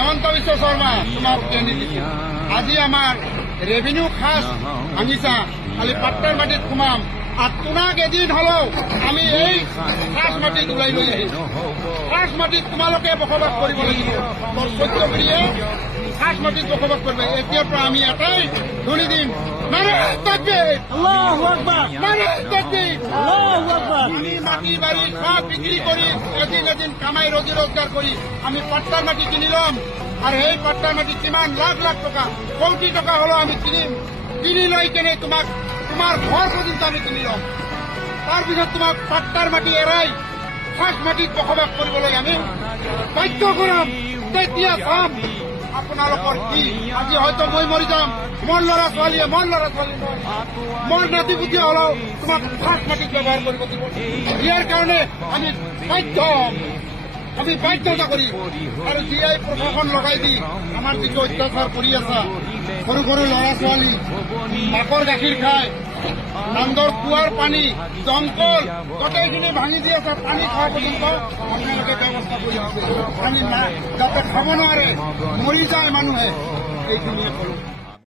হেমন্ত বিশ্ব শৰ্মা তোমাক দিছো আজি আমাৰ ৰেভিনিউ খাস ভাঙিছা খালি পাট্টাৰ মাটিত সোমাম আর তোমাক এদিন হলেও আমি এই খাস মাটিত ওলাই লৈ আহিম খাস মাটিত তোমালোকে বসবাস কৰিব লাগিব সত্যগুৰিয়ে খাস মাটিত বসবাস কৰবে এতিয়াৰ পৰা আমি এটাই ধ্বনি দিম নারায়ে তাকবীর আল্লাহু আকবার নারায়ে তাকবীর আল্লাহু আকবার আমি মাটি বাড়ি সব বিক্রি করি এদিন কামাই রোজি রোজগার করি আমি পাট্টার মাটি কিনিলাম আর এই পাট্টার মাটি কিমান লাখ লাখ টাকা কোটি টাকা হলো আমি কিনি লৈ কেনে তোমাক তোমার ঘর পর্যন্ত আমি কিনিলাম তাৰপিছত তোমাক পাট্টাৰ মাটি এৰাই খাস মাটিত বসবাস কৰিবলৈ আমি বাধ্য কৰাম তেতিয়া চাম আপোনালোকৰ কি আজি হয়তো মই মৰি যাম মোৰ ল'ৰা ছোৱালীয়ে মোৰ নাতি পুতি হলেও তোমাক খাস মাটিত ব্যৱহাৰ কৰিব দিব ইয়াৰ কাৰণে আমি বাধ্য হম আমি বাধ্যতা কৰিম আৰু জিআই প্ৰশাসন লগাই দি আমাৰ যিটো অত্যাচাৰ কৰি আছা সৰু সৰু ল'ৰা ছোৱালী মাকৰ গাখীৰ খায় নান্দৰ কুয়াৰ পানি জঙ্গল গোটেইখিনি ভাঙি দি আছে পানি খাওয়া পৰ্যন্ত আপনাদেৰকে ব্যবস্থা কৰে হবে পানি না যাতে খাব নোৱাৰে মৰি যায় মানুহে এইখিনিয়ে কলো